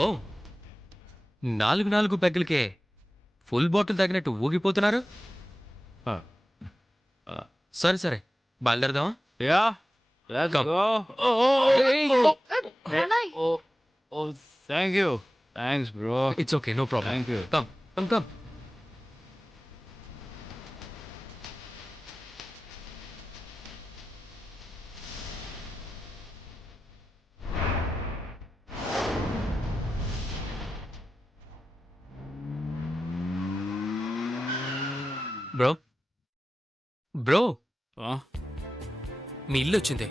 ఓ 4 పెగ్గులకే full bottle తాగినట్టు ఊగిపోతున్నారు. సరే సరే బయలుదేరదామా? Yeah, let's Come. go. Hey. Pranay. Oh, thank you. Thanks, bro. It's okay, no problem. Thank you. Come come come. Bro bro Huh? మీ ఇల్లు వచ్చింది.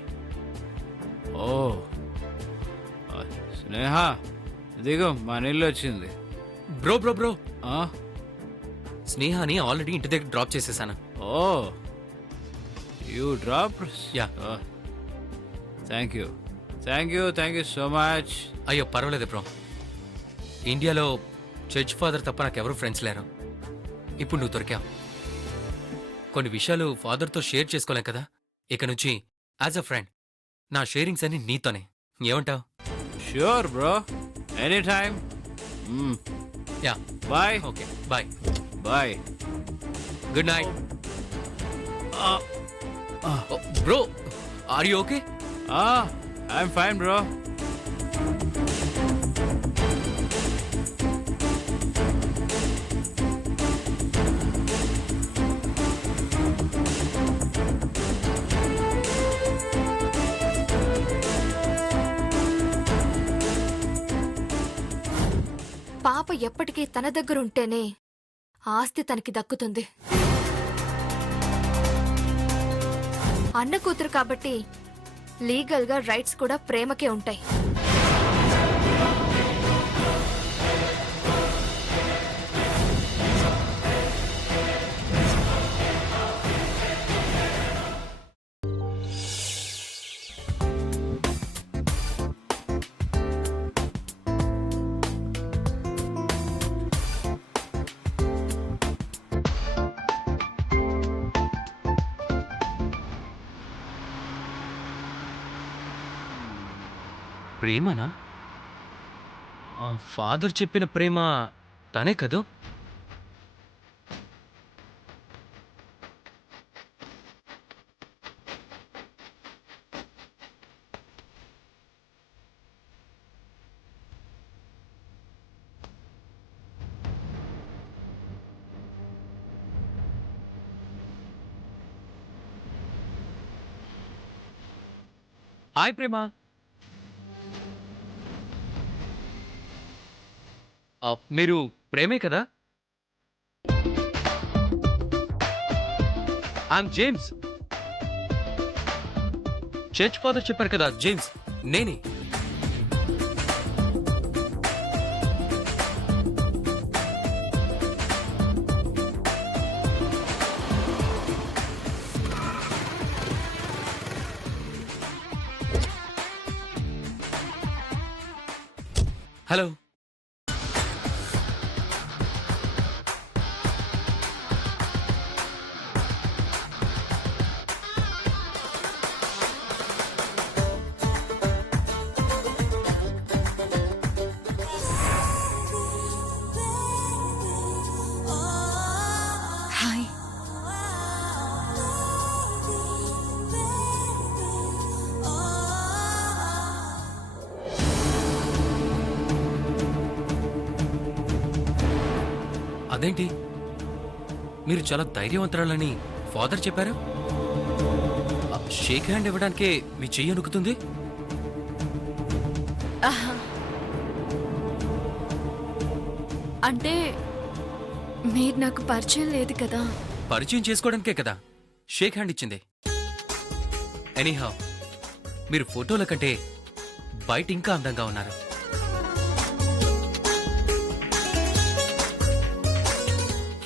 Oh. Sneha దిగు మా నీళ్ళు వచ్చింది. Bro bro bro Huh? స్నేహాని ఆల్రెడీ ఇంటి దగ్గర డ్రాప్ చేసేసాను. Oh. You dropped? Yeah. Oh. Thank you. Thank you. Thank you so much. అయ్యో పర్వాలేదు బ్రో. ఇండియాలో చర్చ్ ఫాదర్ తప్ప నాకెవరూ ఫ్రెండ్స్ లేరు. ఇప్పుడు నువ్వు దొరికావు. కొన్ని విషయాలు ఫాదర్తో షేర్ చేసుకోలేం కదా. ఇక నుంచి యాజ్ అ ఫ్రెండ్ నా షేరింగ్స్ అన్ని నీతోనే. ఏమంటావు? Sure, bro. Anytime. Yeah Bye. Okay bye. Bye. Good night. Bro are you okay? I'm fine, bro. పాప ఎప్పటికీ తన దగ్గరుంటేనే ఆస్తి తనకి దక్కుతుంది. అన్న కూతురు కాబట్టి లీగల్గా రైట్స్ కూడా ప్రేమకే ఉంటాయి. ప్రేమనా? ఫాదర్ చెప్పిన ప్రేమ తనే కదూ? హాయ్ ప్రేమ. మీరు ప్రేమే కదా? I'm James. చర్చ్ ఫాదర్ చెప్పారు కదా జేమ్స్, నేనే. హలో. హాయ్. అదేంటి మీరు చాలా ధైర్యవంతురాలని ఫాదర్ చెప్పారు? షేక్ హ్యాండ్ ఇవ్వడానికే మీ చెయ్యి వణుకుతుంది. అంటే మీరు నాకు పరిచయం లేదు కదా. పరిచయం చేసుకోవడానికే కదా షేక్ హ్యాండ్ ఇచ్చింది. ఎనీహౌ మీరు ఫోటోల కంటే బయట ఇంకా అందంగా ఉన్నారు.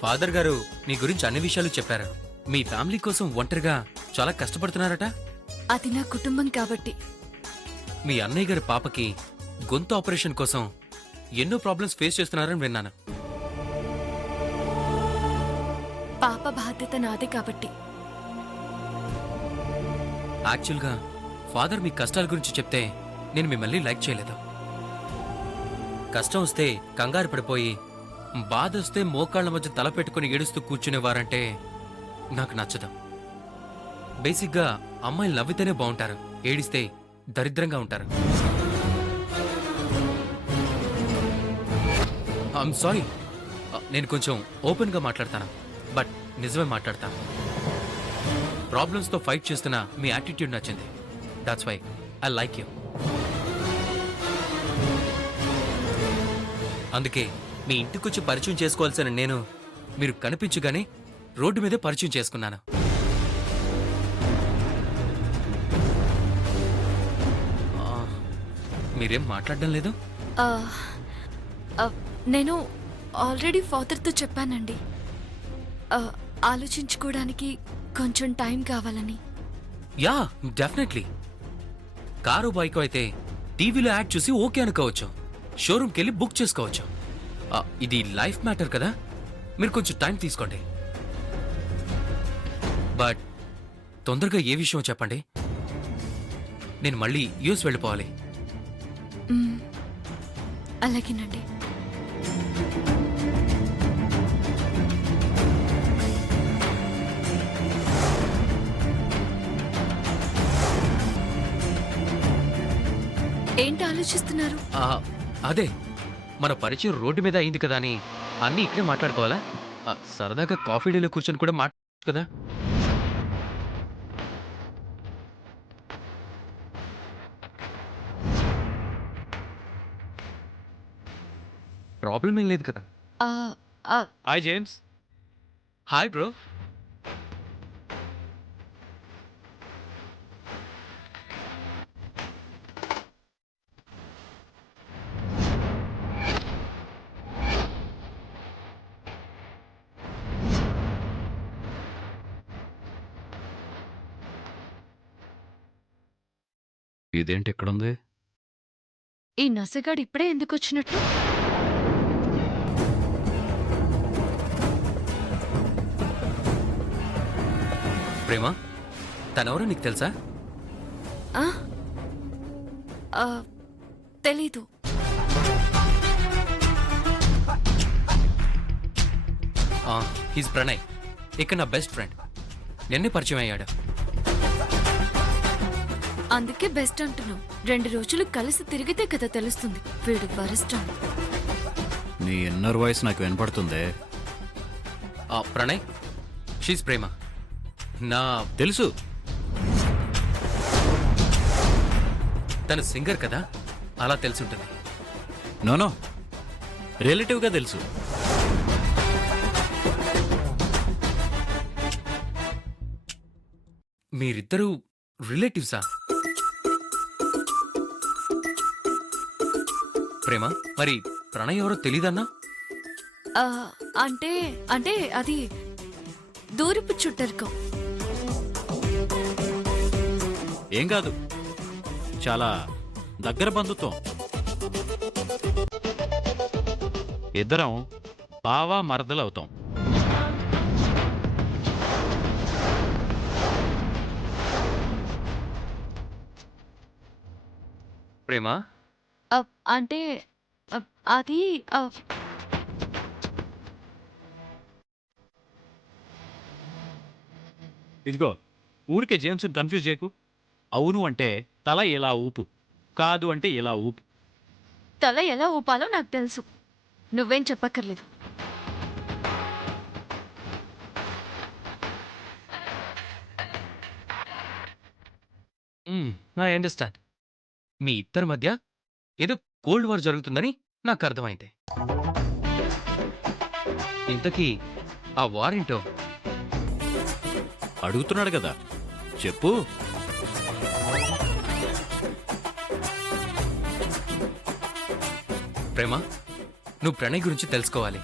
ఫాదర్ గారు మీ గురించి అన్ని విషయాలు చెప్పారు. మీ ఫ్యామిలీ కోసం ఒంటరిగా చాలా కష్టపడుతున్నారట. అది నా కుటుంబం కాబట్టి. మీ అన్నయ్య గారి పాపకి గొంతు ఆపరేషన్ కోసం ఎన్నో ప్రాబ్లమ్స్ ఫేస్ చేస్తున్నారని విన్నాను. పాప బాధ్యత నాదే కాబట్టి. యాక్చువల్గా ఫాదర్ మీ కష్టాల గురించి చెప్తే నేను మిమ్మల్ని లైక్ చేయలేదు. కష్టం వస్తే కంగారు పడిపోయి బాధ వస్తే మోకాళ్ళ మధ్య తల పెట్టుకుని ఏడుస్తూ కూర్చునేవారంటే నాకు నచ్చదు. బేసిక్గా అమ్మాయిలు నవ్వితేనే బాగుంటారు, ఏడిస్తే దరిద్రంగా ఉంటారు. ఐఎమ్ సారీ, నేను కొంచెం ఓపెన్గా మాట్లాడతాను, బట్ నిజమే మాట్లాడతాను. ప్రాబ్లమ్స్తో ఫైట్ చేస్తున్న మీ యాటిట్యూడ్ నచ్చింది. That's why I like you. అందుకే మీ ఇంటికొచ్చి పరిచయం చేసుకోవాల్సిన నేను మీరు కనిపించగానే రోడ్డు మీదే పరిచయం చేసుకున్నాను. మీరేం మాట్లాడడం లేదు? ఆ, ఆ, నేను ఆల్రెడీ ఫాదర్తో చెప్పానండి, ఆలోచించుకోవడానికి కొంచెం టైం కావాలని. Yeah, definitely. కారు బైక్ అయితే టీవీలో యాడ్ చూసి ఓకే అనుకోవచ్చు, షోరూమ్కి వెళ్ళి బుక్ చేసుకోవచ్చు. ఇది లైఫ్ మ్యాటర్ కదా, మీరు కొంచెం టైం తీసుకోండి. బట్ తొందరగా ఏ విషయం చెప్పండి, నేను మళ్ళీ యూఎస్ వెళ్ళిపోవాలి. అలాగేనండి. ఏంటి ఆలోచిస్తున్నారు? అదే, మన పరిచయం రోడ్డు మీద అయింది కదా అని అన్నీ ఇక్కడే మాట్లాడుకోవాలా? సరదాగా కాఫీ డేలో కూర్చొని కూడా మాట్లాడచ్చు కదా. ప్రాబ్లం ఏం లేదు కదా. ఆ, ఆ, హాయ్ జేమ్స్. Hi bro. ఇదేంటి ఇక్కడుంది? ఈ నసగాడు ఇప్పుడే ఎందుకు వచ్చినట్టు? ప్రేమ, తనెవరో నీకు తెలుసా? ఆ? ఆ, తెలీదు. హీస్ ప్రణయ్, ఇక్కడ నా బెస్ట్ ఫ్రెండ్. నిన్నే పరిచయం అయ్యాడు. అందుకే బెస్ట్ అంటున్నావు. 2 రోజులు కలిసి తిరిగితే కదా తెలుస్తుంది వీడు వరస్ట్ అని. నీ ఇన్నర్ వాయిస్ నాకు వినపడుతుందే. ప్రణయ్, షీస్ ప్రేమ. నా తెలుసు. తను సింగర్ కదా, అలా తెలుసుంటుంది. నోనో, రిలేటివ్గా తెలుసు. మీరిద్దరూ రిలేటివ్సా? ప్రేమ, మరి ప్రణయ్ ఎవరో తెలీదన్నా? ఆ, అంటే అంటే అది దూరపు చుట్టరికం. ఏం కాదు, చాలా దగ్గర బంధుత్వం. ఇద్దరం బావా మరదలు అవుతాం. ప్రేమ, అంటే అది ఇదిగో, ఊరికే జేమ్స్ కన్ఫ్యూజ్ చేయకు. అవును అంటే తల ఇలా ఊపు, కాదు అంటే ఇలా ఊపు. తల ఎలా ఊపాలో నాకు తెలుసు, నువ్వేం చెప్పక్కర్లేదు. I understand. మీ ఇద్దరి మధ్య ఏదో కోల్డ్ వార్ జరుగుతుందని నాకు అర్థమైంది. ఇంతకీ ఆ వార్ ఏంటో? అడుగుతున్నాడు కదా, చెప్పు. ప్రేమ, నువ్వు ప్రణయ్ గురించి తెలుసుకోవాలి.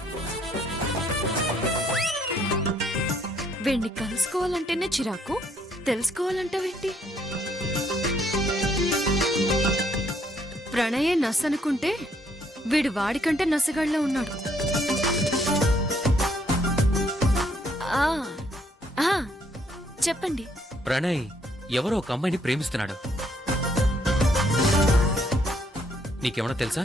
వీణ్ణి కలుసుకోవాలంటేనే చిరాకు, తెలుసుకోవాలంటావేంటి? ప్రణయే నస్ అనుకుంటే వీడు వాడికంటే నసగాళ్ళ ఉన్నాడు. ఆ, ఆ, చెప్పండి. ప్రణయ్ ఎవరో ఒక అమ్మాయిని ప్రేమిస్తున్నాడు. నీకేమన్నా తెలుసా?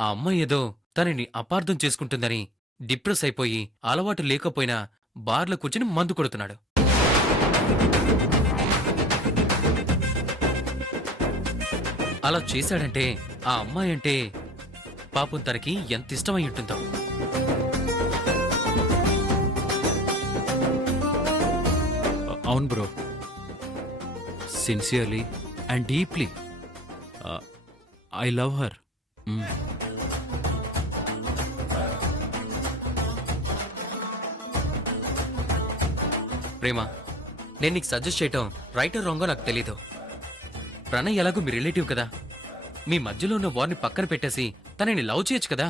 ఆ అమ్మాయి ఏదో తనని అపార్థం చేసుకుంటుందని డిప్రెస్ అయిపోయి అలవాటు లేకపోయినా బార్లో కూర్చుని మందు కొడుతున్నాడు. అలా చేశాడంటే ఆ అమ్మాయి అంటే పాపం తనకి ఎంత ఇష్టమై ఉంటుందో. అవును bro, sincerely and deeply I love her. Prema, నేను నీకు సజెస్ట్ చేయటం రైట్ ఆర్ రాంగో నాకు తెలీదు. ప్రణయ్ ఎలాగో మీ రిలేటివ్ కదా, మీ మధ్యలో ఉన్న వారిని పక్కన పెట్టేసి తనని లవ్ చేయొచ్చు కదా.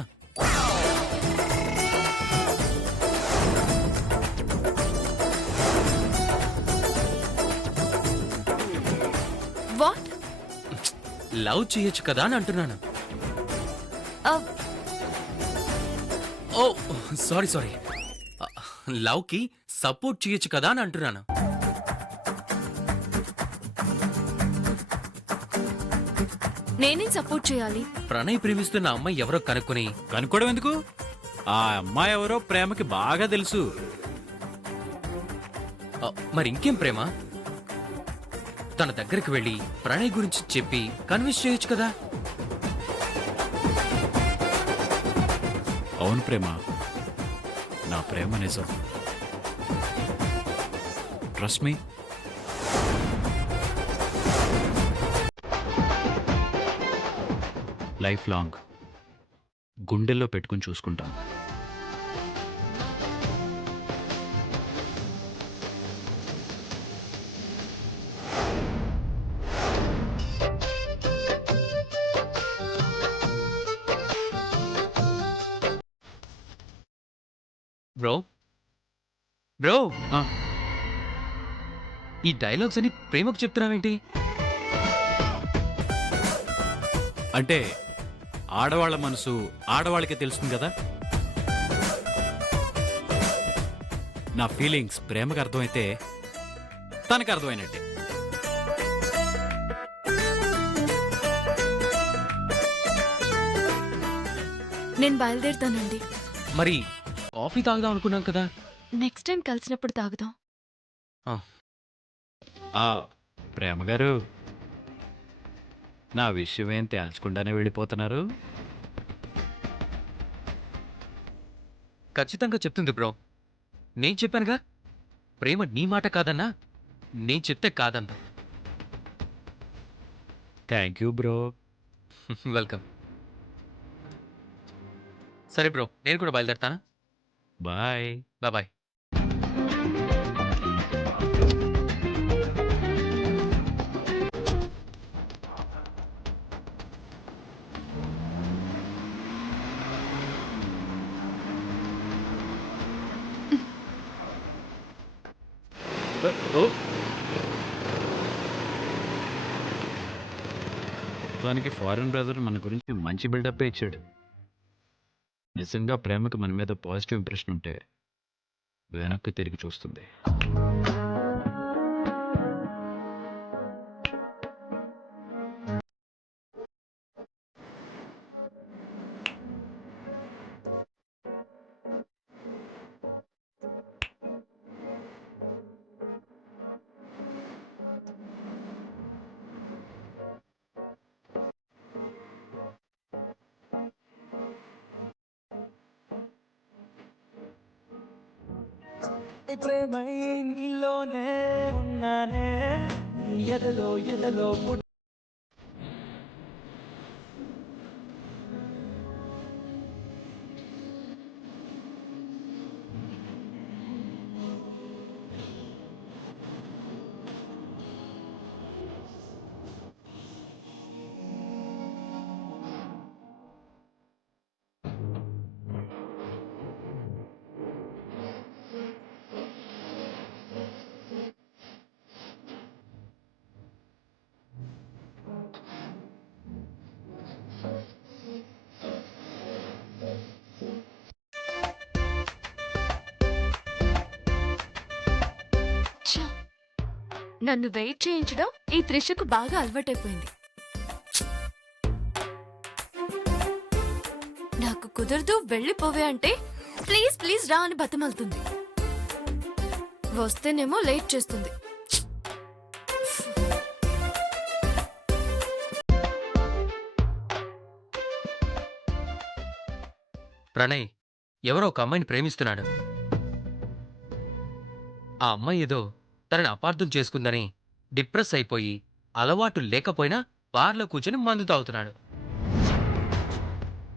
వాట్? లవ్ చేయొచ్చు కదా అని అంటున్నాను. ఓ సారీ సారీ, లవ్ కి సపోర్ట్ చేయొచ్చు కదా అని అంటున్నాను. నేనేం సపోర్ట్ చేయాలి? ప్రణయ్ ప్రేమిస్తున్న అమ్మాయి ఎవరో కనుక్కొని కనుక్కోవడం ఎందుకు? ఆ అమ్మాయి ఎవరో ప్రేమకి బాగా తెలుసు. మరి ఇంకేం ప్రేమ, తన దగ్గరికి వెళ్ళి ప్రణయ్ గురించి చెప్పి కన్విన్స్ చేయొచ్చు కదా. అవును ప్రేమ, నా ప్రేమ నిజం. Trust me. లైఫ్ లాంగ్ గుండెల్లో పెట్టుకుని చూసుకుంటాను. బ్రో బ్రో, ఆ, ఈ డైలాగ్స్ అని ప్రేమకు చెప్తున్నావేంటి? అంటే ఆడవాళ్ళ మనసు ఆడవాళ్ళకే తెలుస్తుంది కదా. నా ఫీలింగ్స్ ప్రేమకు అర్థమైతే తనకు అర్థమైనట్టే. నేను బయలుదేరుతానండి. మరి కాఫీ తాగుదాం అనుకున్నాం కదా. నెక్స్ట్ టైం కలిసినప్పుడు తాగుదాం. ఆ ప్రేమ గారు, నా విషయం ఏం తేల్చకుండానే వెళ్ళిపోతున్నారు. ఖచ్చితంగా చెప్తుంది బ్రో. నేను చెప్పానుగా, ప్రేమ నీ మాట కాదన్నా, నేను చెప్తే కాదన్నా. Thank you bro. వెల్కమ్. సరే బ్రో, నేను కూడా బయలుదేరుతానా. బాయ్. బాయ్. దానికి ఫారెన్ బ్రదర్ మన గురించి మంచి బిల్డప్ ఇచ్చాడు. నిజంగా ప్రేమకు మన మీద పాజిటివ్ ఇంప్రెషన్ ఉంటే వెనక్కి తిరిగి చూస్తుంది. ప్రేమై నీలోనే ఉన్నానే, ఎదలో ఎదలో ఛ! నన్ను వెయిట్ చేయించడం ఈ త్రిషకు బాగా అలవాటైపోయింది. కుదరదు వెళ్ళిపోవే అంటే ప్లీజ్ ప్లీజ్ రా అని బతిమలుతుంది. వస్తేనేమో లేట్ చేస్తుంది. ప్రణయ్ ఎవరో ఒక అమ్మాయిని ప్రేమిస్తున్నాడు. ఆ అమ్మాయి ఏదో తనని అపార్థం చేసుకుందని డిప్రెస్ అయిపోయి అలవాటు లేకపోయినా బార్లో కూర్చొని మందు తాగుతున్నాడు.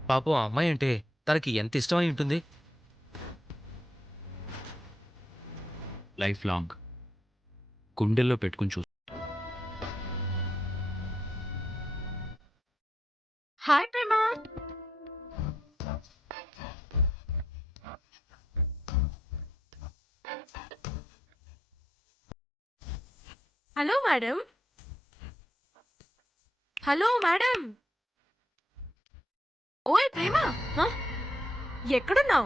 పాపం ఆ అమ్మాయి అంటే తనకి ఎంత ఇష్టమై ఉంటుంది. లైఫ్ లాంగ్ గుండెల్లో పెట్టుకుని చూసు. Hi Prema. Hello madam. Hello madam. ఓయ్ ప్రేమ, ఎక్కడున్నావు?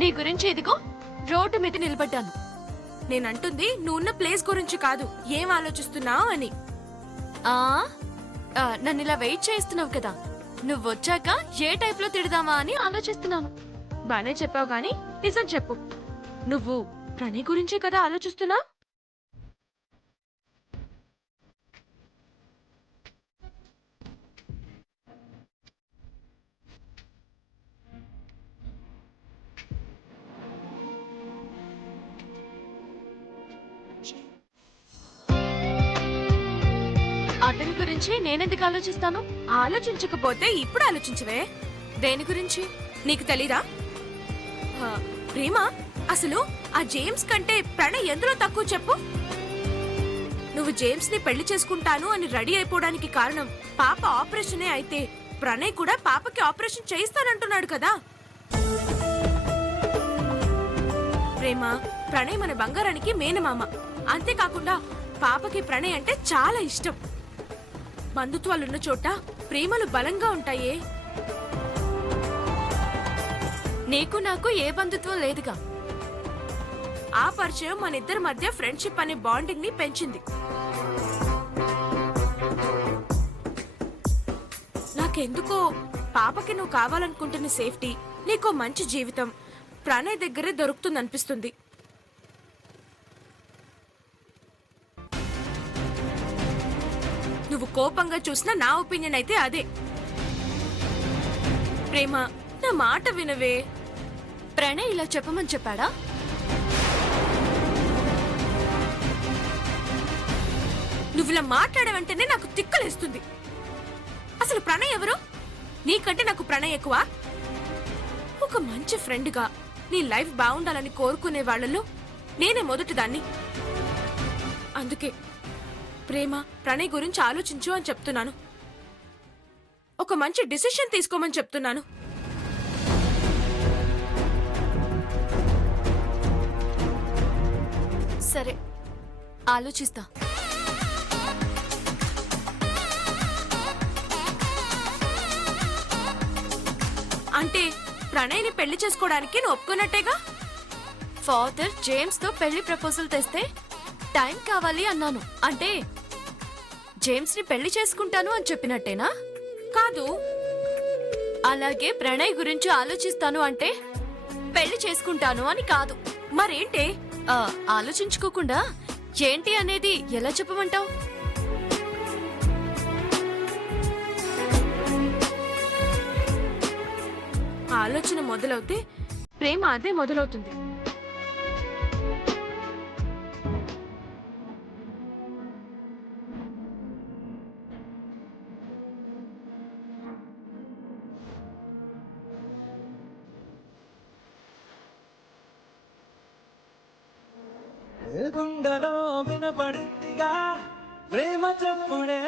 నీ గురించి ఇదిగో రోడ్డు మీద నిలబడ్డాను. నేనంటుంది నువ్వున్న ప్లేస్ గురించి కాదు, ఏం ఆలోచిస్తున్నావు అని. నన్ను ఇలా వెయిట్ చేస్తున్నావు కదా, నువ్వు వచ్చాక ఏ టైప్ లో తిడదామా అని ఆలోచిస్తున్నాను. బానే చెప్పావు గాని నిజం చెప్పు, నువ్వు ప్రణయ్ గురించే కదా ఆలోచిస్తున్నావు? అతని గురించి నేనెందుకు ఆలోచిస్తాను? ఆలోచించకపోతే ఇప్పుడు ఆలోచించవే. దేని గురించి? నీకు తెలీదా? ప్రేమ, అసలు ఆ జేమ్స్ కంటే ప్రణయ్ ఎందులో తక్కువ చెప్పు? నువ్వు జేమ్స్ ని పెళ్లి చేసుకుంటాను అని రెడీ అయిపోవడానికి కారణం పాప ఆపరేషనే అయితే ప్రణయ్ కూడా పాపకి ఆపరేషన్ చేయిస్తానంటున్నాడు కదా. ప్రేమ, ప్రణయ్ మన బంగారానికి మేనమామ. అంతేకాకుండా పాపకి ప్రణయ్ అంటే చాలా ఇష్టం. బంధుత్వాలున్న చోట ప్రేమలు బలంగా ఉంటాయే. నీకు నాకు ఏ బంధుత్వం లేదుగా. ఆ పరిచయం మన ఇద్దరి మధ్య ఫ్రెండ్షిప్ అనే బాండింగ్ ని పెంచింది. నాకెందుకో పాపకి నువ్వు కావాలనుకుంటున్న సేఫ్టీ, నీకో మంచి జీవితం ప్రణయ్ దగ్గరే దొరుకుతుందనిపిస్తుంది. నువ్వు కోపంగా చూసిన నా ఒపీనియన్ అయితే అదే. ప్రేమ, నా మాట వినవే. ప్రణయ్ ఇలా చెప్పమని చెప్పాడా? నువ్వు ఇలా మాట్లాడవంటేనే నాకు తిక్కలేస్తుంది. అసలు ప్రణయ్ ఎవరు? నీకంటే నాకు ప్రణయ్ ఎక్కువ. ఒక మంచి ఫ్రెండ్గా నీ లైఫ్ బాగుండాలని కోరుకునే వాళ్ళలో నేనే మొదటిదాన్ని. అందుకే ప్రేమ, ప్రణయ్ గురించి ఆలోచించు అని చెప్తున్నాను. ఒక మంచి డిసిషన్ తీసుకోమని చెప్తున్నాను. సరే, ఆలోచిస్తా. అంటే ప్రణయ్ని పెళ్లి చేసుకోవడానికి నువ్వు ఒప్పుకున్నట్టేగా? ఫాదర్ జేమ్స్ తో పెళ్లి ప్రపోజల్ తెస్తే టైం కావాలి అన్నాను. అంటే జేమ్స్ ని పెళ్లి చేసుకుంటాను అని చెప్పినట్టేనా? కాదు. అలాగే ప్రణయ్ గురించి ఆలోచిస్తాను అంటే పెళ్లి చేసుకుంటాను అని కాదు. మరేంటే? ఆలోచించుకోకుండా ఏంటి అనేది ఎలా చెప్పమంటావు? ఆలోచన మొదలవుతే ప్రేమ అదే మొదలవుతుంది. గుండెలో వినపడిందిగా ప్రేమ చెప్పుడే.